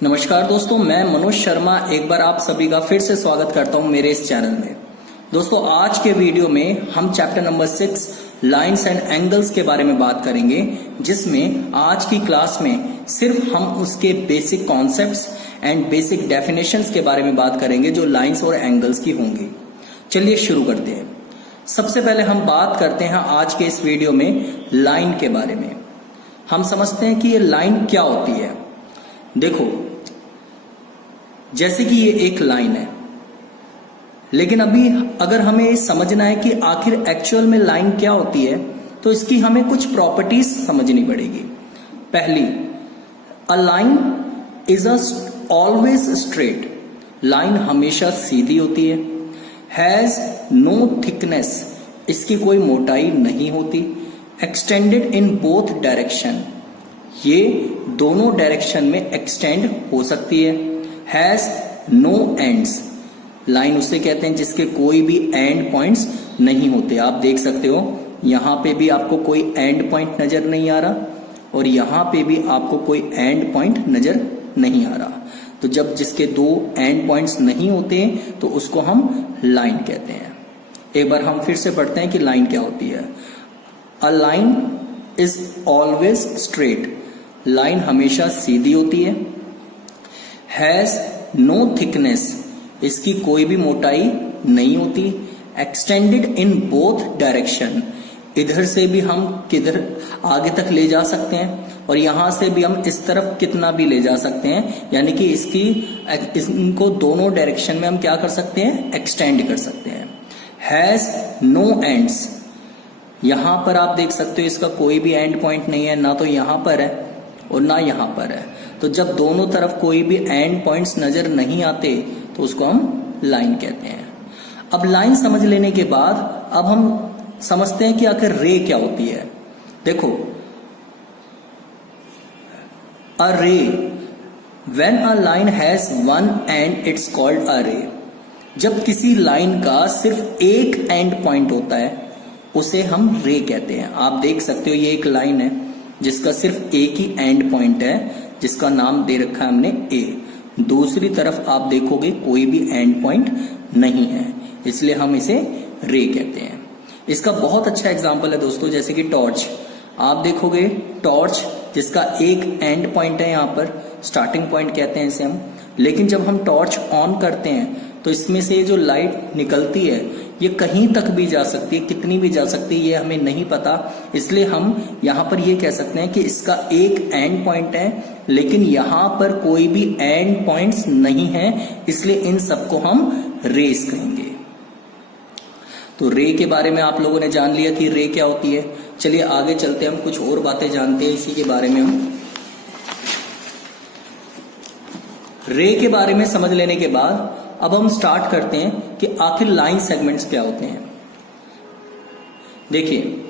नमस्कार दोस्तों, मैं मनोज शर्मा एक बार आप सभी का फिर से स्वागत करता हूं मेरे इस चैनल में। दोस्तों, आज के वीडियो में हम chapter number 6 lines and angles के बारे में बात करेंगे, जिसमें आज की क्लास में सिर्फ हम उसके basic concepts and basic definitions के बारे में बात करेंगे जो लाइंस और एंगल्स की होंगी। चलिए शुरू करते हैं। सबसे पहले हम बात करते हैं आज के इस वीडियो में लाइन के बारे में। हम समझते हैं कि ये लाइन क्या होती है। देखो, जैसे कि ये एक लाइन है, लेकिन अभी अगर हमें समझना है कि आखिर एक्चुअल में लाइन क्या होती है, तो इसकी हमें कुछ प्रॉपर्टीज समझनी पड़ेगी। पहली, a line is always straight. Line हमेशा सीधी होती है। हैज नो थिकनेस, इसकी कोई मोटाई नहीं होती। एक्सटेंडेड इन बोथ डायरेक्शन, ये दोनों डायरेक्शन में एक्सटेंड हो सकती है। हैज नो एंड्स, लाइन उसे कहते हैं जिसके कोई भी एंड पॉइंट्स नहीं होते। आप देख सकते हो यहां पे भी आपको कोई एंड पॉइंट नजर नहीं आ रहा और यहां पे भी आपको कोई एंड पॉइंट नजर नहीं आ रहा। तो जब जिसके दो एंड पॉइंट्स नहीं होते तो उसको हम लाइन कहते हैं। एक बार हम फिर से पढ़ते हैं कि लाइन क्या होती है। A line is always straight, line हमेशा सीधी होती है। हैज नो थिकनेस, इसकी कोई भी मोटाई नहीं होती। एक्सटेंडेड इन बोथ डायरेक्शन, इधर से भी हम किधर आगे तक ले जा सकते हैं और यहां से भी हम इस तरफ कितना भी ले जा सकते हैं, यानी कि इनको दोनों डायरेक्शन में हम क्या कर सकते हैं, एक्सटेंड कर सकते हैं। हैज नो एंड्स, यहां पर आप देख सकते हो इसका कोई भी एंड पॉइंट नहीं है, ना तो यहां पर है और ना यहां पर है। तो जब दोनों तरफ कोई भी एंड पॉइंट्स नजर नहीं आते तो उसको हम लाइन कहते हैं। अब लाइन समझ लेने के बाद अब हम समझते हैं कि आखिर रे क्या होती है। देखो, अ रे, when a line has one and it's called a रे। जब किसी लाइन का सिर्फ एक एंड पॉइंट होता है उसे हम रे कहते हैं। आप देख सकते हो ये एक लाइन है जिसका सिर्फ एक ही एंड पॉइंट है, जिसका नाम दे रखा है हमने ए। दूसरी तरफ आप देखोगे कोई भी एंड पॉइंट नहीं है, इसलिए हम इसे रे कहते हैं। इसका बहुत अच्छा एग्जांपल है दोस्तों, जैसे कि टॉर्च। आप देखोगे टॉर्च जिसका एक एंड पॉइंट है, यहाँ पर स्टार्टिंग पॉइंट कहते हैं इसे हम, लेकिन जब हम टॉर्च ऑन करते हैं तो इसमें से जो लाइट निकलती है ये कहीं तक भी जा सकती है, कितनी भी जा सकती है ये हमें नहीं पता। इसलिए हम यहाँ पर ये कह सकते हैं कि इसका एक एंड पॉइंट है, लेकिन यहाँ पर कोई भी एंड पॉइंट्स नहीं है, इसलिए इन सबको हम रेस कहेंगे। तो रे के बारे में आप लोगों ने जान लिया कि रे क्या होती है। चलिए आगे चलते हैं, हम कुछ और बातें जानते हैं इसी के बारे में। हम रे के बारे में समझ लेने के बाद अब हम स्टार्ट करते हैं कि आखिर लाइन सेगमेंट्स क्या होते हैं। देखिए,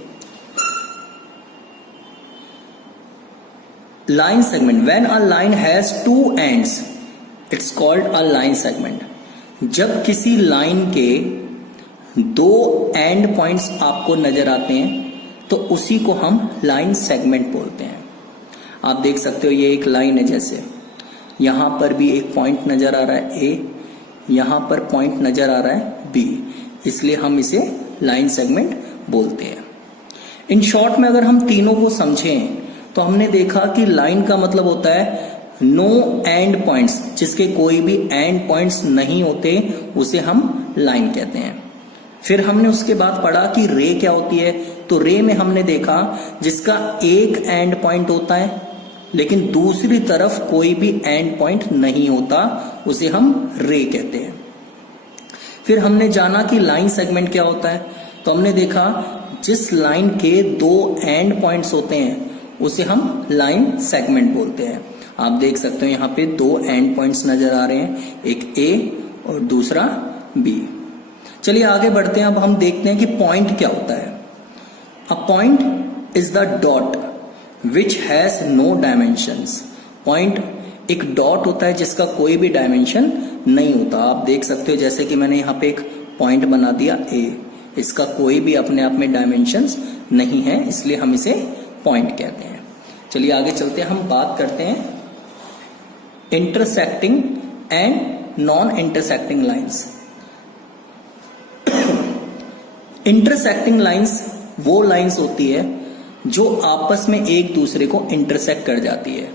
line segment, when a line has two ends it's called a line segment. जब किसी लाइन के दो एंड पॉइंट्स आपको नजर आते हैं तो उसी को हम लाइन सेगमेंट बोलते हैं। आप देख सकते हो ये एक लाइन है, जैसे यहां पर भी एक पॉइंट नजर आ रहा है ए, यहां पर पॉइंट नजर आ रहा है बी, इसलिए हम इसे लाइन सेगमेंट बोलते हैं। इन शॉर्ट में अगर हम तीनों को समझें तो हमने देखा कि लाइन का मतलब होता है नो एंड पॉइंट्स, जिसके कोई भी एंड पॉइंट्स नहीं होते उसे हम लाइन कहते हैं। फिर हमने उसके बाद पढ़ा कि रे क्या होती है। तो रे में हमने देखा जिसका एक एंड पॉइंट होता है लेकिन दूसरी तरफ कोई भी एंड पॉइंट नहीं होता, उसे हम रे कहते हैं। फिर हमने जाना कि लाइन सेगमेंट क्या होता है। तो हमने देखा जिस लाइन के दो एंड पॉइंट्स होते हैं उसे हम लाइन सेगमेंट बोलते हैं। आप देख सकते हो यहाँ पे दो एंड पॉइंट्स नजर आ रहे हैं, एक ए और दूसरा बी। चलिए आगे बढ़ते हैं। अब हम देखते हैं कि पॉइंट क्या होता है। A point is the dot which has no dimensions. Point एक डॉट होता है जिसका कोई भी डायमेंशन नहीं होता। आप देख सकते हो जैसे कि मैंने यहाँ पे एक पॉइंट बना दिया ए, इसका कोई भी अपने आप में डायमेंशंस नहीं है, इसलिए हम इसे पॉइंट कहते हैं। चलिए आगे चलते हैं, हम बात करते हैं intersecting and non intersecting lines. Intersecting lines वो लाइंस होती है जो आपस में एक दूसरे को इंटरसेक्ट कर जाती है।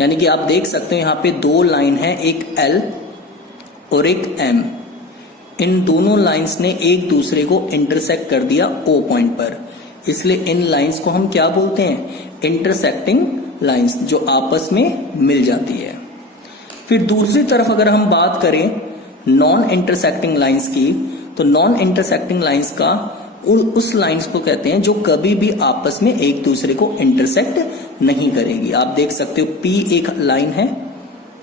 यानी कि आप देख सकते हो यहां पे दो लाइन है, एक L और एक M। इन दोनों लाइंस ने एक दूसरे को इंटरसेक्ट कर दिया O पॉइंट पर, इसलिए इन लाइंस को हम क्या बोलते हैं? इंटरसेक्टिंग लाइंस, जो आपस में मिल जाती है। फिर दूसरी तरफ अगर हम बात करें नॉन इंटरसेक्टिंग लाइंस की, तो नॉन इंटरसेक्टिंग लाइंस का उस लाइंस को कहते हैं जो कभी भी आपस में एक दूसरे को इंटरसेक्ट नहीं करेगी। आप देख सकते हो P एक लाइन है,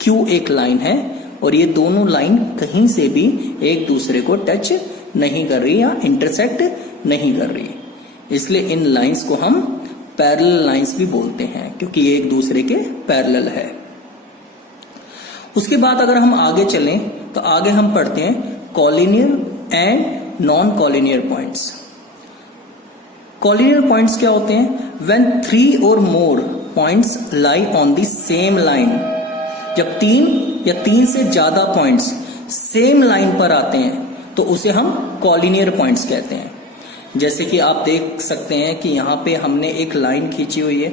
Q एक लाइन है, और ये दोनों लाइन कहीं से भी एक दूसरे को टच नहीं कर रही या इंटरसेक्ट नहीं कर रही, इसलिए इन लाइंस को हम पैरेलल लाइंस भी बोलते हैं, क्योंकि ये एक दूसरे के पैरेलल है। उसके बाद अगर हम आगे चलें तो आगे हम पढ़ते हैं collinear and non collinear points. Collinear points क्या होते हैं? व्हेन 3 और more points lie on the same line. जब 3 या 3 से ज्यादा पॉइंट्स सेम लाइन पर आते हैं तो उसे हम कॉलिनियर पॉइंट्स कहते हैं। जैसे कि आप देख सकते हैं कि यहाँ पे हमने एक लाइन खींची हुई है।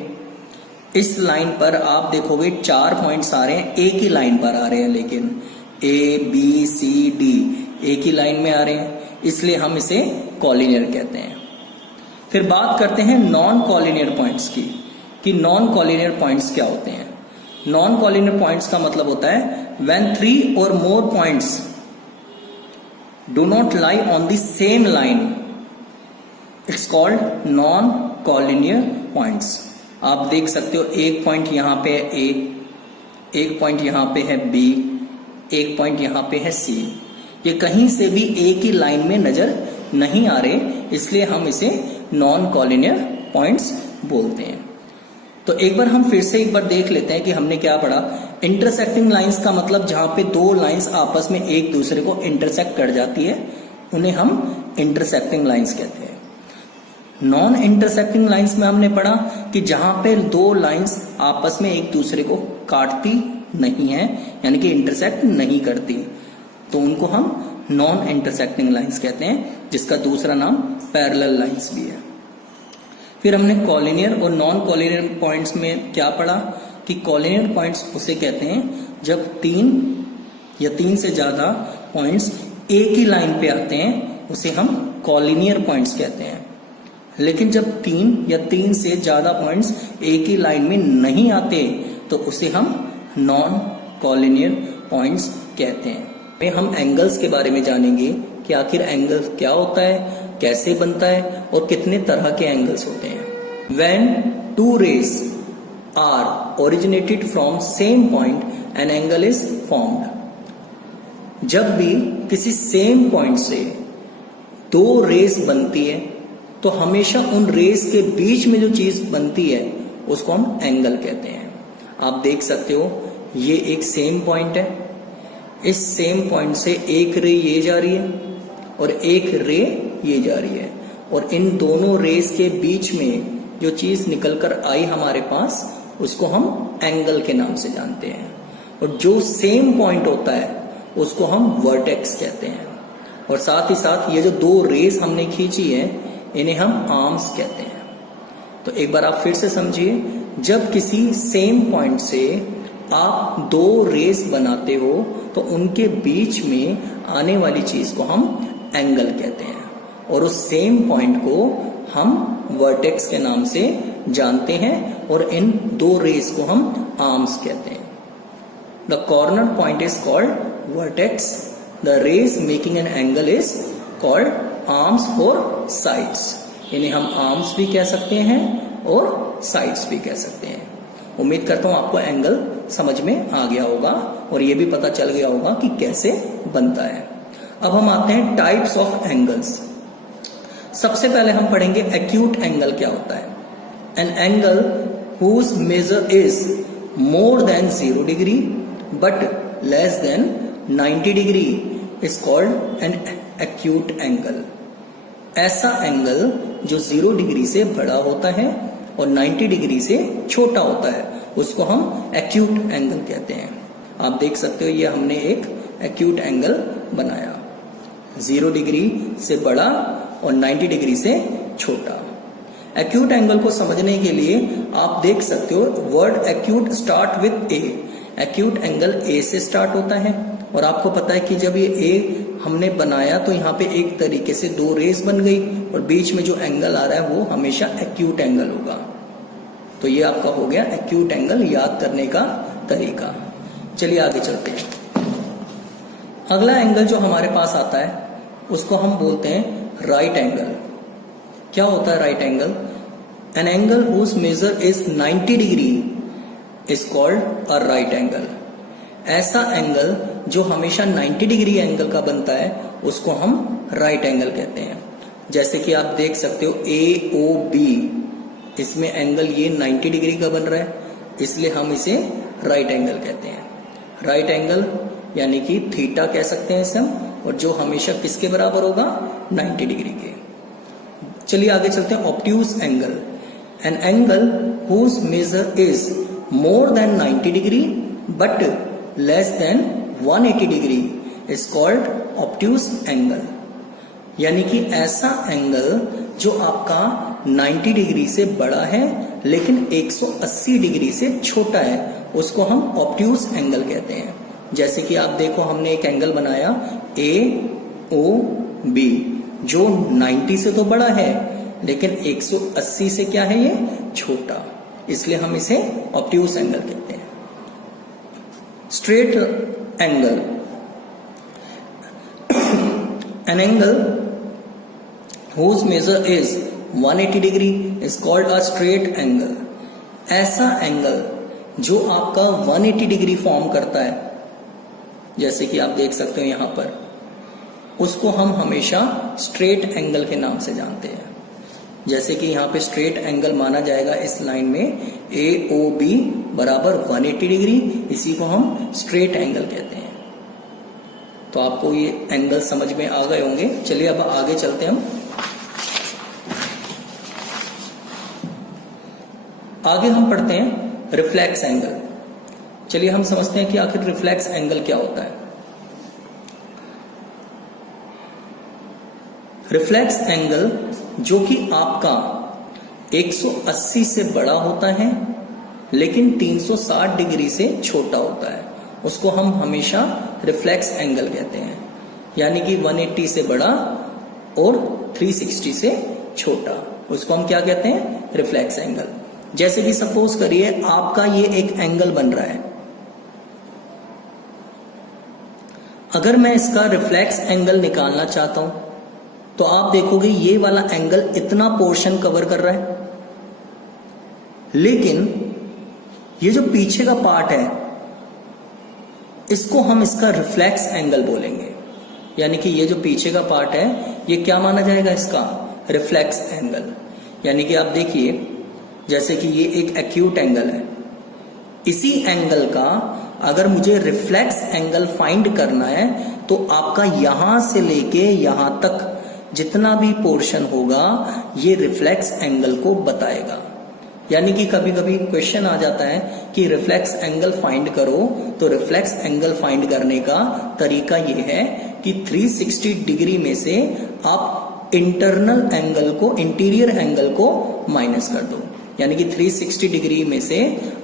इस लाइन पर आप देखोगे 4 पॉइंट्स आ रहे हैं, एक ही लाइन पर आ रहे हैं, लेकिन A B C D एक ही लाइन में आ रहे हैं, इसलिए हम इसे कॉलिनियर कहते हैं। फिर बात करते हैं नॉन कॉलिनियर पॉइंट्स की, कि नॉन कॉलिनियर पॉइंट्स क्या होते हैं। नॉन कॉलिनियर पॉइंट्स का मतलब होता है व्हेन 3 और more points do not lie on the same line, it's called non collinear points. आप देख सकते हो एक पॉइंट यहां पे है A, एक पॉइंट यहां पे है B, एक पॉइंट यहां पे है C। ये कहीं से भी एक ही लाइन में नजर नहीं आ रहे, इसलिए हम इसे नॉन कॉलिनियर पॉइंट्स बोलते हैं। तो एक बार हम फिर से एक बार देख लेते हैं कि हमने क्या पढ़ा। इंटरसेक्टिंग लाइंस का मतलब जहां पे दो लाइंस आपस में एक दूसरे को इंटरसेक्ट कर जाती है, उन्हें हम इंटरसेक्टिंग लाइंस कहते हैं। नॉन इंटरसेक्टिंग लाइंस में हमने पढ़ा कि जहां पे दो लाइंस आपस में एक दूसरे को काटती नहीं है, यानी कि इंटरसेक्ट नहीं करती, तो उनको हम नॉन इंटरसेक्टिंग लाइंस कहते हैं, जिसका दूसरा नाम पैरेलल लाइंस भी है। फिर हमने कॉलिनियर और नॉन कॉलिनियर पॉइंट्स में क्या पढ़ा कि कॉलिनियर पॉइंट्स उसे कहते हैं जब 3 या 3 से ज्यादा पॉइंट्स एक ही लाइन पे आते हैं, उसे हम कॉलिनियर पॉइंट्स कहते हैं। लेकिन जब 3 या 3 से ज्यादा पॉइंट्स एक ही लाइन में नहीं आते, तो उसे हम नॉन कॉलिनियर पॉइंट्स कहते हैं। हम एंगल्स के बारे में जानेंगे कि आखिर एंगल क्या होता है, कैसे बनता है और कितने तरह के एंगल्स होते हैं। When 2 rays are originated from same point, an angle is formed. जब भी किसी सेम पॉइंट से 2 रेस बनती है, तो हमेशा उन रेस के बीच में जो चीज बनती है उसको हम एंगल कहते हैं। आप देख सकते हो ये एक सेम पॉइंट है, इस सेम पॉइंट से एक रे ये जा रही है और एक रे ये जा रही है, और इन दोनों रेस के बीच में जो चीज निकलकर आई हमारे पास, उसको हम एंगल के नाम से जानते हैं। और जो सेम पॉइंट होता है उसको हम वर्टेक्स कहते हैं। और साथ ही साथ ये जो 2 रेस हमने खींची है, इन्हें हम आर्म्स कहते हैं। तो एक बार आप फिर से समझिए, जब किसी सेम पॉइंट से आप 2 रेस बनाते हो, तो उनके बीच में आने वाली चीज को हम एंगल कहते हैं, और उस सेम पॉइंट को हम वर्टेक्स के नाम से जानते हैं, और इन 2 रेस को हम आर्म्स कहते हैं। The corner point is called vertex, the rays making an angle is called arms और साइड्स। इन्हें हम आर्म्स भी कह सकते हैं और साइड्स भी कह सकते हैं। उम्मीद करता हूं आपको एंगल समझ में आ गया होगा और ये भी पता चल गया होगा कि कैसे बनता है। अब हम आते हैं टाइप्स ऑफ एंगल्स। सबसे पहले हम पढ़ेंगे एक्यूट एंगल क्या होता है। An angle whose measure is more than 0 degree but less than 90 degree is called an acute angle. ऐसा एंगल जो 0 डिग्री से बड़ा होता है और 90 डिग्री से छोटा होता है, उसको हम एक्यूट एंगल कहते हैं। आप देख सकते हो ये हमने एक एक्यूट एंगल बनाया, 0 डिग्री से बड़ा और 90 डिग्री से छोटा। एक्यूट एंगल को समझने के लिए आप देख सकते हो word acute start with A. Acute angle A से स्टार्ट होता है और आपको पता है कि जब ये ए हमने बनाया तो यहाँ पे एक तरीके से 2 रेस बन गई और बीच में जो एंगल आ रहा है वो हमेशा एक्यूट एंगल होगा। तो ये आपका हो गया एक्यूट एंगल याद करने का तरीका। चलिए आगे चलते हैं। अगला एंगल जो हमारे पास आता है उसको हम बोलते हैं राइट एंगल। क्या होता है right angle? An angle whose measure is 90 degree is called a right angle. ऐसा एंगल जो हमेशा 90 डिग्री एंगल का बनता है उसको हम राइट एंगल कहते हैं। जैसे कि आप देख सकते हो AOB, इसमें एंगल ये 90 डिग्री का बन रहा है, इसलिए हम इसे राइट एंगल कहते हैं। राइट एंगल यानी कि थीटा कह सकते हैं इसे हम, और जो हमेशा किसके बराबर होगा? 90 डिग्री के। चलिए आगे चलते हैं। Obtuse angle, an angle whose measure is more than 90 degree but less than 180 degree is called obtuse angle. यानी कि ऐसा एंगल जो आपका 90 डिग्री से बड़ा है लेकिन 180 डिग्री से छोटा है उसको हम ऑब्ट्यूज एंगल कहते हैं। जैसे कि आप देखो हमने एक एंगल बनाया AOB जो 90 से तो बड़ा है लेकिन 180 से क्या है ये? छोटा, इसलिए हम इसे ऑब्ट्यूज एंगल कहते हैं। Straight angle, an angle whose measure is 180 degree is called a straight angle। ऐसा एंगल जो आपका 180 डिग्री फॉर्म करता है, जैसे कि आप देख सकते हो यहां पर, उसको हम हमेशा स्ट्रेट एंगल के नाम से जानते हैं। जैसे कि यहां पे स्ट्रेट एंगल माना जाएगा इस लाइन में AOB बराबर 180 डिग्री, इसी को हम स्ट्रेट एंगल कहते हैं। तो आपको ये एंगल समझ में आ गए होंगे। चलिए अब आगे चलते हैं। हम आगे हम पढ़ते हैं रिफ्लेक्स एंगल। चलिए हम समझते हैं कि आखिर रिफ्लेक्स एंगल क्या होता है। रिफ्लेक्स एंगल जो कि आपका 180 से बड़ा होता है लेकिन 360 डिग्री से छोटा होता है उसको हम हमेशा रिफ्लेक्स एंगल कहते हैं। यानी कि 180 से बड़ा और 360 से छोटा, उसको हम क्या कहते हैं? Reflex angle. जैसे कि सपोज करिए आपका ये एक एंगल बन रहा है, अगर मैं इसका रिफ्लेक्स एंगल निकालना चाहता हूं तो आप देखोगे ये वाला एंगल इतना पोर्शन कवर कर रहा है, लेकिन ये जो पीछे का पार्ट है इसको हम इसका रिफ्लेक्स एंगल बोलेंगे। यानी कि ये जो पीछे का पार्ट है ये क्या माना जाएगा? इसका रिफ्लेक्स एंगल। यानी कि आप देखिए जैसे कि ये एक एक्यूट एंगल है, इसी एंगल का अगर मुझे रिफ्लेक्स एंगल फाइंड करना है तो आपका यहां से लेके यहां तक जितना भी पोर्शन होगा ये रिफ्लेक्स एंगल को बताएगा। यानी कि कभी कभी क्वेश्चन आ जाता है कि रिफ्लेक्स एंगल फाइंड करो, तो रिफ्लेक्स एंगल फाइंड करने का तरीका ये है कि 360 डिग्री में से आप इंटरनल एंगल को, इंटीरियर एंगल को माइनस कर दो। यानी कि 360 डिग्री में से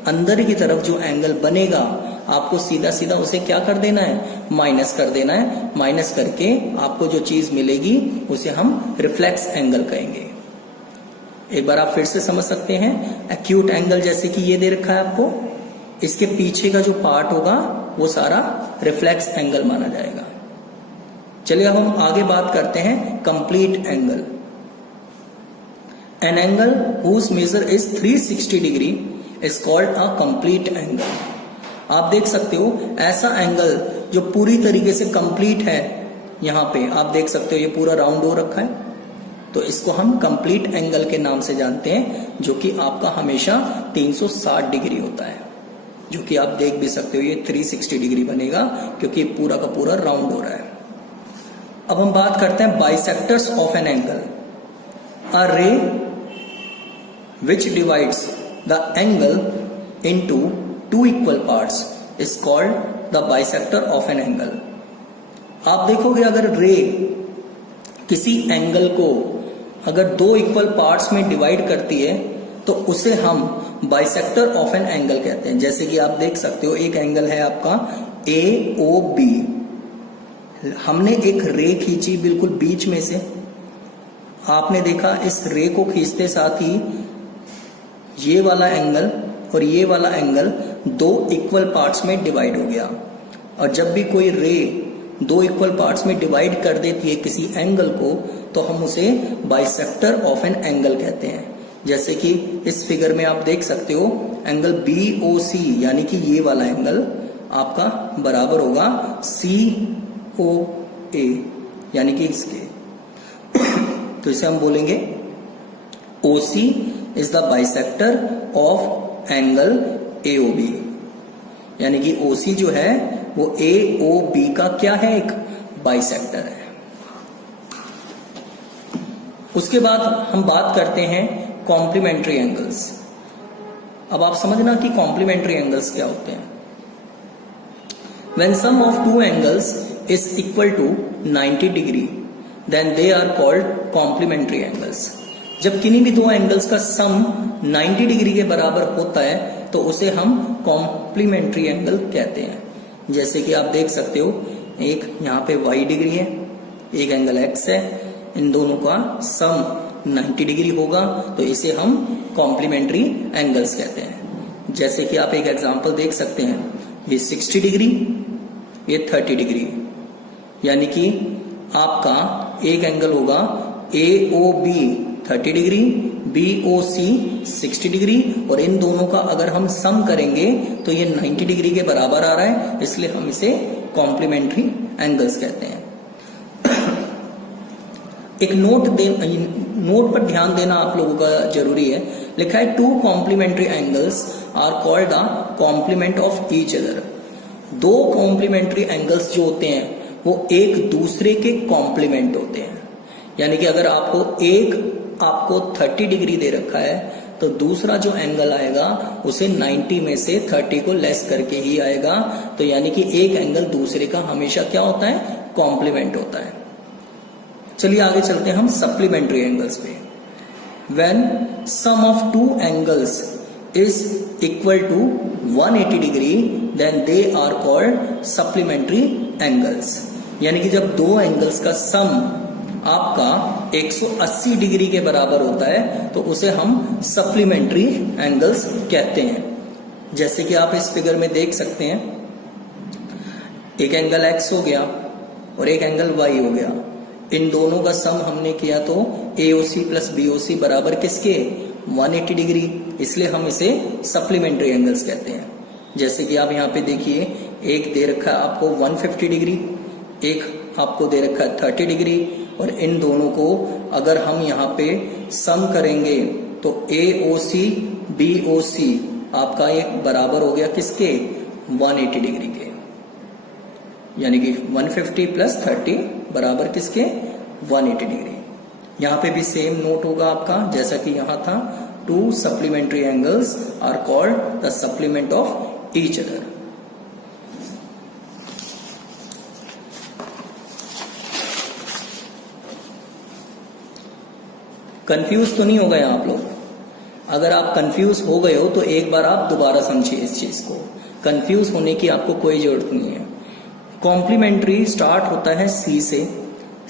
अंदर की तरफ जो एंगल बनेगा आपको सीधा सीधा उसे क्या कर देना है? माइनस कर देना है। माइनस करके आपको जो चीज मिलेगी उसे हम रिफ्लेक्स एंगल कहेंगे। एक बार आप फिर से समझ सकते हैं। एक्यूट एंगल जैसे कि ये दे रखा है आपको, इसके पीछे का जो पार्ट होगा वो सारा रिफ्लेक्स एंगल माना जाएगा। चलिए अब हम आगे बात करते हैं complete angle. An angle whose measure is 360 degree is called a complete angle. आप देख सकते हो ऐसा एंगल जो पूरी तरीके से कंप्लीट है, यहां पे आप देख सकते हो ये पूरा राउंड हो रखा है, तो इसको हम कंप्लीट एंगल के नाम से जानते हैं, जो कि आपका हमेशा 360 डिग्री होता है। जो कि आप देख भी सकते हो ये 360 डिग्री बनेगा क्योंकि पूरा का पूरा राउंड हो रहा है। अब हम बात करते हैं बाइसेक्टर्स ऑफ एन एंगल। अ रे विच divides the angle into two equal parts is called the bisector of an angle. आप देखोगे अगर रे किसी एंगल को अगर दो इक्वल पार्ट्स में डिवाइड करती है तो उसे हम बाइसेक्टर ऑफ एन एंगल कहते हैं। जैसे कि आप देख सकते हो एक एंगल है आपका AOB, हमने एक रे खींची बिल्कुल बीच में से, आपने देखा इस रे को खींचते साथ ही ये वाला एंगल और ये वाला एंगल दो इक्वल पार्ट्स में डिवाइड हो गया। और जब भी कोई रे दो इक्वल पार्ट्स में डिवाइड कर देती है किसी एंगल को तो हम उसे बाइसेक्टर ऑफ एन एंगल कहते हैं। जैसे कि इस फिगर में आप देख सकते हो एंगल BOC यानी कि ये वाला एंगल आपका बराबर होगा COA यानी कि इसके तो इसे हम बोलेंगे OC is the bisector of angle AOB, यानी कि OC जो है वो AOB का क्या है, एक बाइसेक्टर है। उसके बाद हम बात करते हैं कॉम्प्लीमेंट्री एंगल्स। अब आप समझना कि कॉम्प्लीमेंट्री एंगल्स क्या होते हैं। When sum of two angles is equal to 90 degree, then they are called complementary angles. जब किन्हीं भी दो एंगल्स का सम 90 डिग्री के बराबर होता है तो उसे हम कॉम्प्लीमेंट्री एंगल कहते हैं। जैसे कि आप देख सकते हो एक यहाँ पे y डिग्री है, एक एंगल x है, इन दोनों का सम 90 डिग्री होगा तो इसे हम कॉम्प्लीमेंट्री एंगल्स कहते हैं। जैसे कि आप एक एग्जांपल देख सकते हैं, ये 60 डिग्री, ये 30 डिग्री, यानी कि आपका एक एंगल होगा AOB 30 डिग्री, BOC 60 डिग्री, और इन दोनों का अगर हम सम करेंगे तो ये 90 डिग्री के बराबर आ रहा है, इसलिए हम इसे कॉम्प्लीमेंट्री एंगल्स कहते हैं। एक नोट पर ध्यान देना आप लोगों का जरूरी है। लिखा है two complementary angles are called the complement of each other. दो कॉम्प्लीमेंट्री एंगल्स जो होते हैं वो एक दूसरे के कॉम्प्लीमेंट होते हैं। यानी कि अगर आपको 30 डिग्री दे रखा है तो दूसरा जो एंगल आएगा उसे 90 में से 30 को लेस करके ही आएगा। तो यानी कि एक एंगल दूसरे का हमेशा क्या होता है, कॉम्प्लीमेंट होता है। चलिए आगे चलते हैं हम सप्लीमेंट्री एंगल्स पे। When sum of two angles is equal to 180 degree, then they are called supplementary angles। यानी कि जब दो एंगल्स का सम आपका 180 डिग्री के बराबर होता है तो उसे हम सप्लीमेंट्री एंगल्स कहते हैं। जैसे कि आप इस फिगर में देख सकते हैं, एक एंगल x हो गया और एक एंगल y हो गया। इन दोनों का सम हमने किया तो AOC प्लस BOC बराबर किसके, 180 डिग्री, इसलिए हम इसे सप्लीमेंट्री एंगल्स कहते हैं। जैसे कि आप यहाँ पे देखिए, एक दे रखा है आपको 150 डिग्री, एक आपको दे रखा है 30 डिग्री, और इन दोनों को अगर हम यहाँ पे सम करेंगे तो AOC BOC आपका ये बराबर हो गया किसके, 180 डिग्री के, यानी कि 150 प्लस 30 बराबर किसके, 180 डिग्री। यहाँ पे भी सेम नोट होगा आपका जैसा कि यहाँ था, two supplementary angles are called the supplement of each other. Confuse तो नहीं हो गए आप लोग? अगर आप कंफ्यूज हो गए हो तो एक बार आप दोबारा समझिए इस चीज को। कंफ्यूज होने की आपको कोई जरूरत नहीं है। कॉम्प्लीमेंट्री स्टार्ट होता है C से।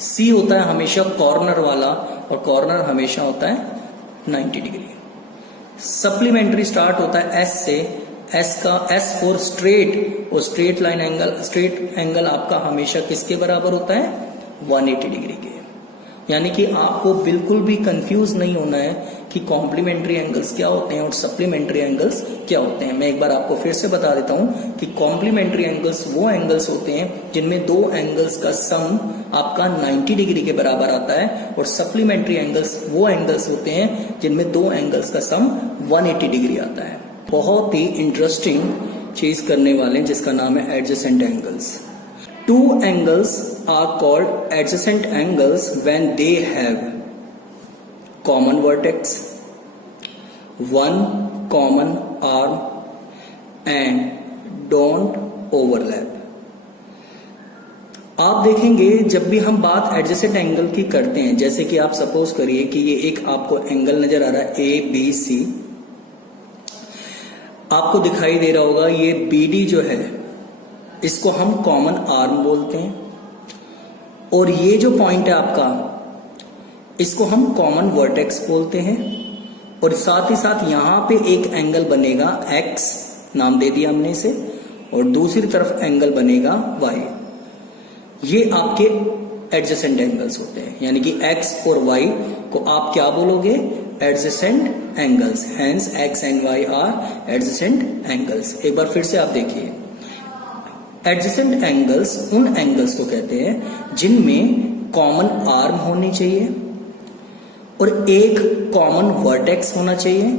C होता है हमेशा कॉर्नर वाला और कॉर्नर हमेशा होता है 90 डिग्री। सप्लीमेंट्री स्टार्ट होता है S से। S फॉर स्ट्रेट, और straight line angle, straight angle आपका हमेशा किसके बराबर होता है, 180 डिग्री के। यानी कि आपको बिल्कुल भी कंफ्यूज नहीं होना है कि कॉम्प्लीमेंट्री एंगल्स क्या होते हैं और सप्लीमेंट्री एंगल्स क्या होते हैं। मैं एक बार आपको फिर से बता देता हूं कि कॉम्प्लीमेंट्री एंगल्स वो एंगल्स होते हैं जिनमें दो एंगल्स का सम आपका 90 डिग्री के बराबर आता है, और सप्लीमेंट्री एंगल्स वो एंगल्स होते हैं जिनमें दो एंगल्स का सम 180 डिग्री आता है। बहुत ही इंटरेस्टिंग चीज करने वाले हैं जिसका नाम है adjacent angles. Two angles are called adjacent angles when they have common vertex, one common arm, and don't overlap. आप देखेंगे जब भी हम बात एडजेसेंट एंगल की करते हैं, जैसे कि आप सपोज करिए कि ये एक आपको एंगल नजर आ रहा है ABC, आपको दिखाई दे रहा होगा ये BD जो है इसको हम कॉमन आर्म बोलते हैं, और ये जो पॉइंट है आपका इसको हम कॉमन वर्टेक्स बोलते हैं, और साथ ही साथ यहां पे एक एंगल बनेगा X, नाम दे दिया हमने इसे, और दूसरी तरफ एंगल बनेगा Y। ये आपके एडजेसेंट एंगल्स होते हैं, यानी कि X और Y को आप क्या बोलोगे? Adjacent angles. Hence X and Y are adjacent angles. एक बार फिर से आप देखिए, एडजेसेंट एंगल्स उन एंगल्स को कहते हैं जिनमें कॉमन आर्म होनी चाहिए और एक कॉमन वर्टेक्स होना चाहिए,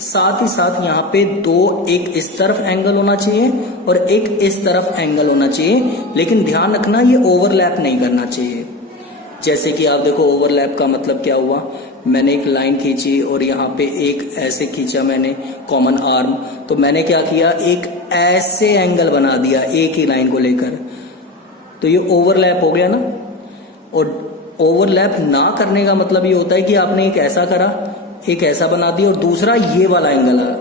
साथ ही साथ यहाँ पे दो, एक इस तरफ एंगल होना चाहिए और एक इस तरफ एंगल होना चाहिए, लेकिन ध्यान रखना ये ओवरलैप नहीं करना चाहिए। जैसे कि आप देखो ओवरलैप का मतलब क्या हुआ, मैंने एक लाइन खींची और यहाँ पे एक ऐसे खींचा मैंने कॉमन आर्म, तो मैंने क्या किया, एक ऐसे एंगल बना दिया एक ही लाइन को लेकर, तो ये ओवरलैप हो गया ना। और ओवरलैप ना करने का मतलब ये होता है कि आपने एक ऐसा करा, एक ऐसा बना दिया और दूसरा ये वाला एंगल आया,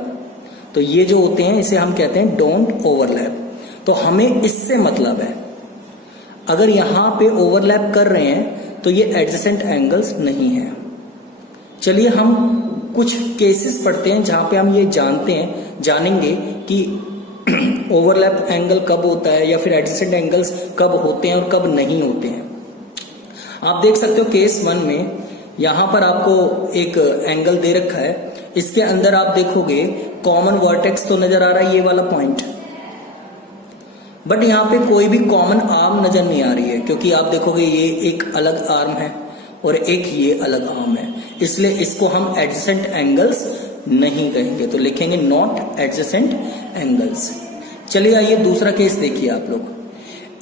तो ये जो होते हैं इसे हम कहते हैं डोंट ओवरलैप। तो हमें इससे मतलब है, अगर यहां पे ओवरलैप कर रहे हैं तो ये एडजेसेंट एंगल्स नहीं है। चलिए हम कुछ केसेस पढ़ते हैं जहां पे हम ये जानेंगे कि ओवरलैप एंगल कब होता है या फिर एडजेसेंट एंगल्स कब होते हैं और कब नहीं होते हैं। आप देख सकते हो केस 1 में यहां पर आपको एक एंगल दे रखा है, इसके अंदर आप देखोगे कॉमन वर्टेक्स तो नजर आ रहा है ये वाला पॉइंट, बट यहां पे कोई भी कॉमन आर्म नजर नहीं आ रही है, क्योंकि आप देखोगे ये एक अलग आर्म है और एक ये अलग आर्म है, इसलिए इसको हम एडजेसेंट एंगल्स नहीं कहेंगे, तो लिखेंगे नॉट एडजेसेंट एंगल्स। चलिए आइए दूसरा केस देखिए आप लोग।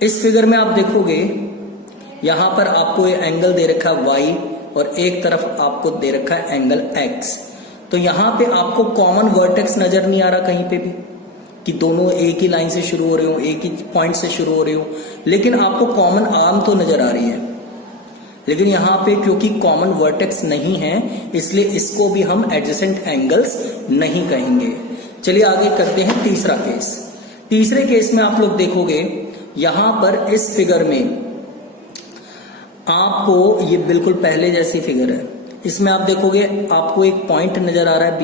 इस फिगर में आप देखोगे यहां पर आपको ये एंगल दे रखा है Y और एक तरफ आपको दे रखा है एंगल X, तो यहां पे आपको कॉमन वर्टेक्स नजर नहीं आ रहा कहीं पे भी कि दोनों एक ही लाइन से शुरू हो रहे हो, एक ही पॉइंट से शुरू हो रहे हो, लेकिन आपको कॉमन आर्म तो नजर आ रही है, लेकिन यहां पे क्योंकि कॉमन वर्टेक्स नहीं है इसलिए इसको भी हम एडजेसेंट एंगल्स नहीं कहेंगे। चलिए आगे करते हैं तीसरा केस। तीसरे केस में आप लोग देखोगे यहां पर इस फिगर में आपको ये बिल्कुल पहले जैसी फिगर है, इसमें आप देखोगे आपको एक पॉइंट नजर आ रहा है B,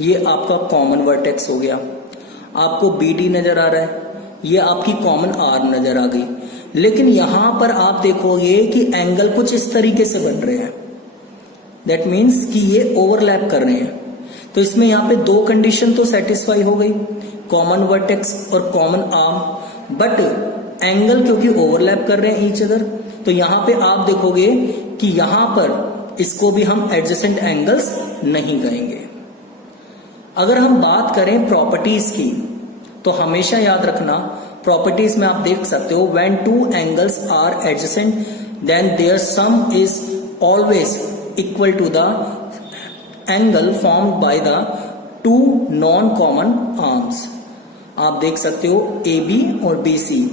ये आपका कॉमन वर्टेक्स हो गया, आपको BD नजर आ रहा है, ये आपकी कॉमन आर्म नजर आ गई, लेकिन यहां पर आप देखोगे कि एंगल कुछ इस तरीके से बन रहे हैं, दैट मीन्स कि ये ओवरलैप कर रहे हैं, तो इसमें यहाँ पे दो कंडीशन तो सेटिस्फाई हो गई, कॉमन वर्टेक्स और कॉमन आर्म, बट एंगल क्योंकि ओवरलैप कर रहे हैं ईच अदर, तो यहां पे आप देखोगे कि यहां पर इसको भी हम एडजेसेंट एंगल्स नहीं कहेंगे। अगर हम बात करें प्रॉपर्टीज की तो हमेशा याद रखना, प्रॉपर्टीज में आप देख सकते हो when two angles are adjacent then their sum is always equal to the angle formed by the two non common arms. आप देख सकते हो AB और BC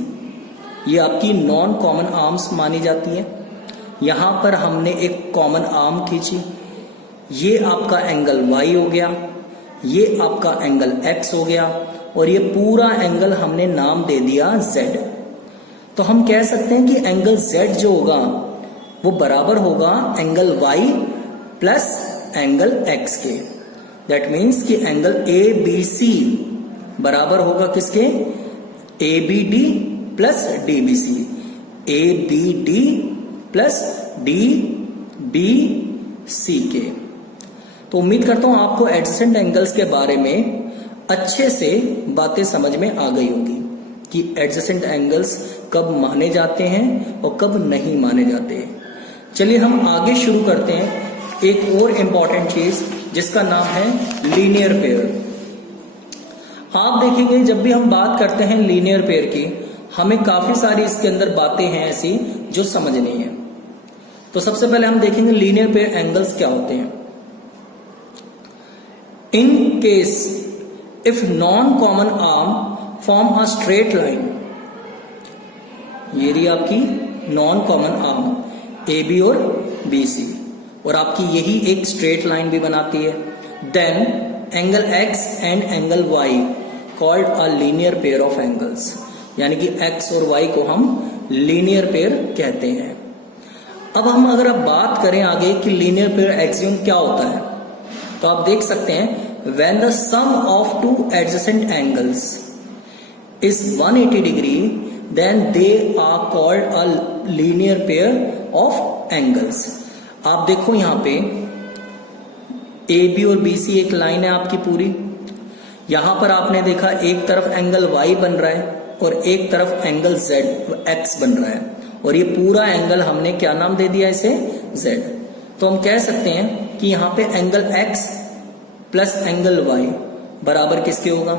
ये आपकी नॉन कॉमन आर्म्स मानी जाती है। यहां पर हमने एक कॉमन आर्म खींची, ये आपका एंगल Y हो गया, ये आपका एंगल X हो गया और ये पूरा एंगल हमने नाम दे दिया Z। तो हम कह सकते हैं कि एंगल Z जो होगा वो बराबर होगा angle Y plus angle X के। दैट मीन्स कि एंगल ABC बराबर होगा किसके? ABD plus DBC, ABD plus DBC के। तो उम्मीद करता हूं आपको एडजेसेंट एंगल्स के बारे में अच्छे से बातें समझ में आ गई होगी कि एडजेसेंट एंगल्स कब माने जाते हैं और कब नहीं माने जाते हैं। चलिए हम आगे शुरू करते हैं एक और इम्पॉर्टेंट चीज जिसका नाम है लीनियर पेयर। आप देखेंगे जब भी हम बात करते हैं लीनियर पेयर की, हमें काफी सारी इसके अंदर बातें हैं ऐसी जो समझनी है। तो सबसे पहले हम देखेंगे लीनियर पेयर एंगल्स क्या होते हैं। In case if non common arm form a straight line, ये रही आपकी non common arm A B और बी सी, और आपकी यही एक स्ट्रेट लाइन भी बनाती है। Then angle X and angle Y called a linear pair of angles, यानी कि एक्स और वाई को हम लीनियर पेयर कहते हैं। अब हम अगर अब बात करें आगे कि लीनियर पेयर एक्सियम क्या होता है, तो आप देख सकते हैं when the sum of two adjacent angles is 180 degree then they are called a linear pair of angles। आप देखो यहां पे ए बी और बी सी एक लाइन है आपकी पूरी, यहां पर आपने देखा एक तरफ एंगल y बन रहा है और एक तरफ एंगल z x बन रहा है, और ये पूरा एंगल हमने क्या नाम दे दिया इसे z। तो हम कह सकते हैं कि यहां पे angle x plus angle y बराबर किसके होगा,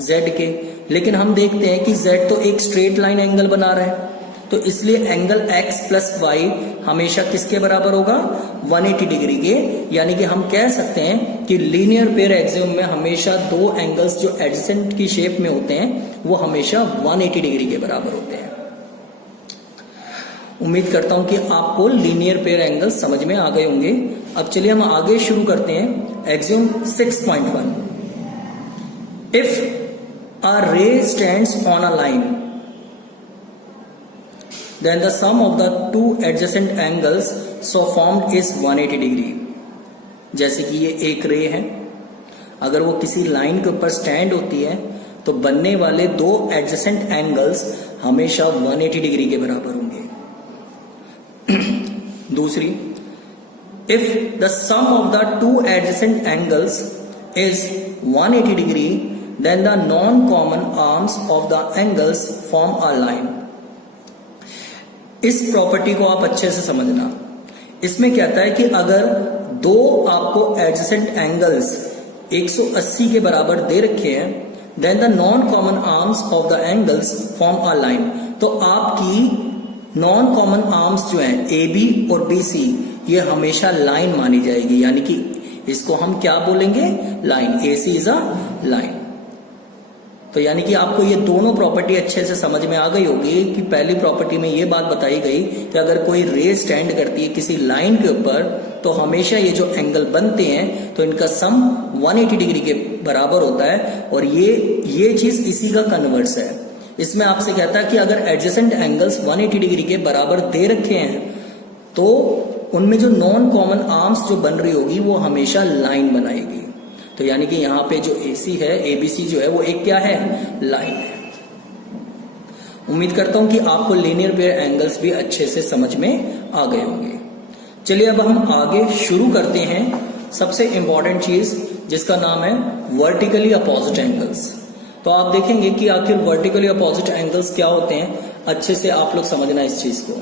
z के। लेकिन हम देखते हैं कि z तो एक स्ट्रेट लाइन एंगल बना रहा है, तो इसलिए एंगल x प्लस y हमेशा किसके बराबर होगा, 180 डिग्री के। यानी कि हम कह सकते हैं कि लीनियर पेयर एक्सियम में हमेशा दो एंगल्स जो एडजेसेंट की शेप में होते हैं वो हमेशा 180 डिग्री के बराबर होते हैं। उम्मीद करता हूं कि आपको लीनियर पेयर एंगल समझ में आ गए होंगे। अब चलिए हम आगे शुरू करते हैं एक्सियम 6.1। इफ अ रे stands on a line then the sum of the two adjacent angles so formed is 180 degree. जैसे कि ये एक रे है, अगर वो किसी लाइन के ऊपर स्टैंड होती है तो बनने वाले दो एडजेसेंट एंगल्स हमेशा 180 डिग्री के बराबर होंगे। दूसरी, if the sum of the two adjacent angles is 180 degree then the non common arms of the angles form a line। इस प्रॉपर्टी को आप अच्छे से समझना। इसमें कहता है कि अगर दो आपको एडजेसेंट एंगल्स 180 के बराबर दे रखे हैं then the non common arms of the angles form a line. तो आपकी नॉन कॉमन आर्म्स जो हैं ए बी और बी सी ये हमेशा लाइन मानी जाएगी, यानी कि इसको हम क्या बोलेंगे, line. A C is a line. तो यानी कि आपको ये दोनों प्रॉपर्टी अच्छे से समझ में आ गई होगी कि पहली प्रॉपर्टी में ये बात बताई गई कि अगर कोई रे स्टैंड करती है किसी लाइन के ऊपर तो हमेशा ये जो एंगल बनते हैं तो इनका सम 180 डिग्री के बराबर होता है, और ये चीज इसी का कन्वर्स है। इसमें आपसे कहता है कि अगर एडजेसेंट एंगल्स 180 डिग्री के बराबर दे रखे हैं तो उनमें जो नॉन कॉमन आर्म्स जो बन रही होगी वो हमेशा लाइन बनाएगी। तो यानी कि यहां पे जो AC है, ABC जो है वो एक क्या है, लाइन है। उम्मीद करता हूं कि आपको लीनियर पेयर एंगल्स भी अच्छे से समझ में आ गए होंगे। चलिए अब हम आगे शुरू करते हैं सबसे इंपॉर्टेंट चीज जिसका नाम है वर्टिकली अपोजिट एंगल्स। तो आप देखेंगे कि आखिर वर्टिकली अपोजिट एंगल्स क्या होते हैं, अच्छे से आप लोग समझना इस चीज को।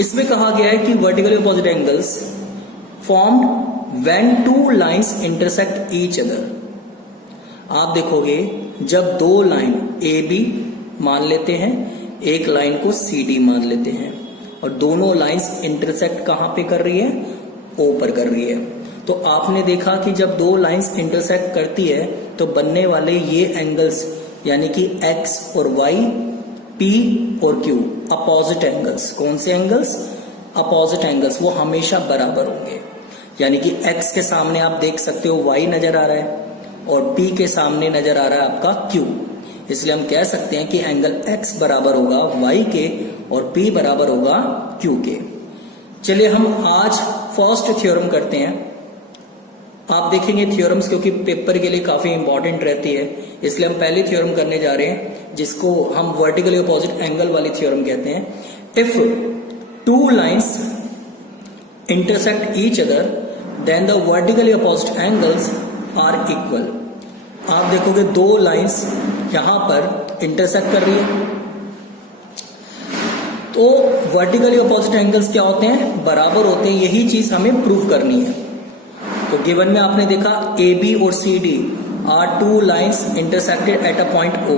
इसमें कहा गया है कि vertically opposite angles formed when two lines intersect each other। आप देखोगे जब दो लाइन ए बी मान लेते हैं, एक लाइन को सी डी मान लेते हैं, और दोनों लाइंस इंटरसेक्ट कहां पे कर रही है, ओ पर कर रही है। तो आपने देखा कि जब दो लाइंस इंटरसेक्ट करती है तो बनने वाले ये एंगल्स यानी कि एक्स और वाई, पी और क्यू, अपोजिट एंगल्स। कौन से एंगल्स, अपोजिट एंगल्स, वो हमेशा बराबर होंगे। यानी कि x के सामने आप देख सकते हो y नजर आ रहा है और p के सामने नजर आ रहा है आपका q। इसलिए हम कह सकते हैं कि एंगल x बराबर होगा y के और p बराबर होगा q के। चलिए हम आज फर्स्ट थ्योरम करते हैं। आप देखेंगे थ्योरम्स क्योंकि पेपर के लिए काफी इंपॉर्टेंट रहती है, इसलिए हम पहले थ्योरम करने जा रहे हैं जिसको हम वर्टिकली अपोजिट एंगल वाली थ्योरम कहते हैं। If two lines intersect each other then the vertically opposite angles are equal। आप देखोगे दो लाइंस यहां पर इंटरसेक्ट कर रही है तो वर्टिकली अपोजिट एंगल्स क्या होते हैं, बराबर होते हैं। यही चीज हमें प्रूव करनी है। तो गिवन में आपने देखा ए बी और C D are two lines intersected at a point O.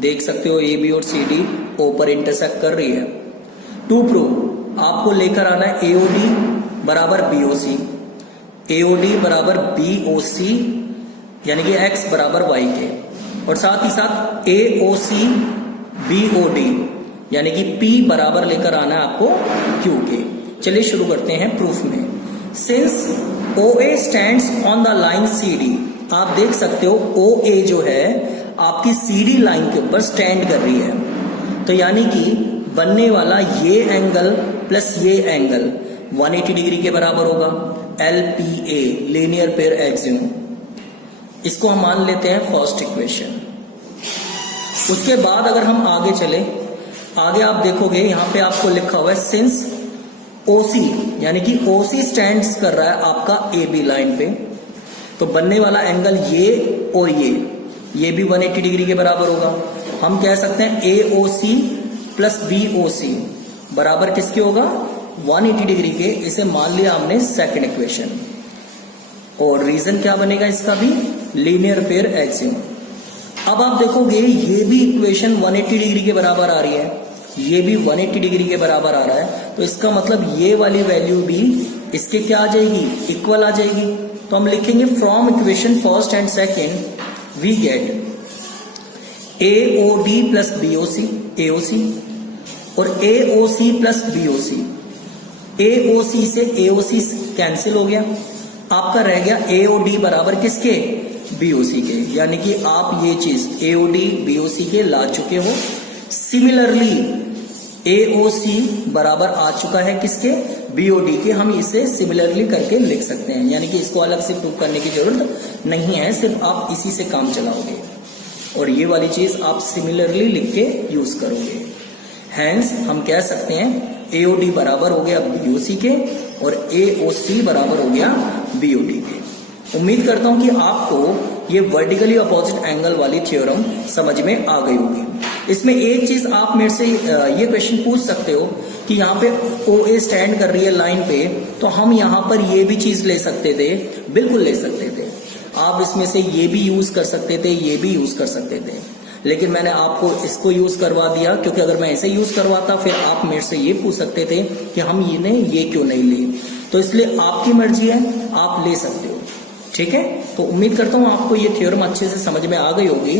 देख सकते हो ए बी और सी डी ओ पर इंटरसेक्ट कर रही है। टू प्रूव आपको लेकर आना है AOD बराबर BOC, AOD बराबर BOC यानी कि x बराबर y के, और साथ ही साथ AOC BOD यानी कि P बराबर लेकर आना है आपको Q के। चलिए शुरू करते हैं प्रूफ में। Since OA stands on the line CD, आप देख सकते हो OA जो है आपकी CD लाइन के ऊपर स्टैंड कर रही है, तो यानी कि बनने वाला ये एंगल प्लस ये एंगल 180 डिग्री के बराबर होगा। LPA लीनियर पेयर एक्सियम, इसको हम मान लेते हैं फर्स्ट इक्वेशन। उसके बाद अगर हम आगे चले, आगे आप देखोगे यहां पे आपको लिखा हुआ है सिंस OC यानी कि OC स्टैंड्स कर रहा है आपका AB लाइन पे, तो बनने वाला एंगल ये और ये भी 180 डिग्री के बराबर होगा। हम कह सकते हैं AOC प्लस BOC बराबर किसके होगा 180 डिग्री के। इसे मान लिया हमने सेकंड इक्वेशन, और रीजन क्या बनेगा इसका भी लीनियर पेयर एक्सियम। अब आप देखोगे ये भी इक्वेशन 180 डिग्री के बराबर आ रही है, ये भी 180 डिग्री के बराबर आ रहा है, तो इसका मतलब ये वाली वैल्यू भी इसके क्या आ जाएगी, इक्वल आ जाएगी। तो हम लिखेंगे from equation first and second we get AOD plus BOC AOC और AOC प्लस BOC। AOC से AOC कैंसिल हो गया, आपका रह गया AOD बराबर किसके BOC के, यानी कि आप ये चीज AOD BOC के ला चुके हो। सिमिलरली AOC बराबर आ चुका है किसके BOD के, हम इसे सिमिलरली करके लिख सकते हैं, यानी कि इसको अलग से प्रूव करने की जरूरत नहीं है, सिर्फ आप इसी से काम चलाओगे और ये वाली चीज आप सिमिलरली लिख के यूज करोगे। हैंस हम कह सकते हैं AOD बराबर हो गया BOC के और AOC बराबर हो गया BOD के। उम्मीद करता हूं कि आपको ये वर्टिकली अपोजिट एंगल वाली थ्योरम समझ में आ गई होगी। इसमें एक चीज आप मेरे से ये क्वेश्चन पूछ सकते हो कि यहाँ पे OA स्टैंड कर रही है लाइन पे, तो हम यहाँ पर ये भी चीज ले सकते थे, बिल्कुल ले सकते थे। आप इसमें से ये भी यूज कर सकते थे, ये भी यूज कर सकते थे, लेकिन मैंने आपको इसको यूज करवा दिया, क्योंकि अगर मैं ऐसे यूज करवाता फिर आप मेरे से ये पूछ सकते थे कि हम ये क्यों नहीं लिए। तो इसलिए आपकी मर्जी है, आप ले सकते हो। ठीक है, तो उम्मीद करता हूं आपको ये थ्योरम अच्छे से समझ में आ गई होगी।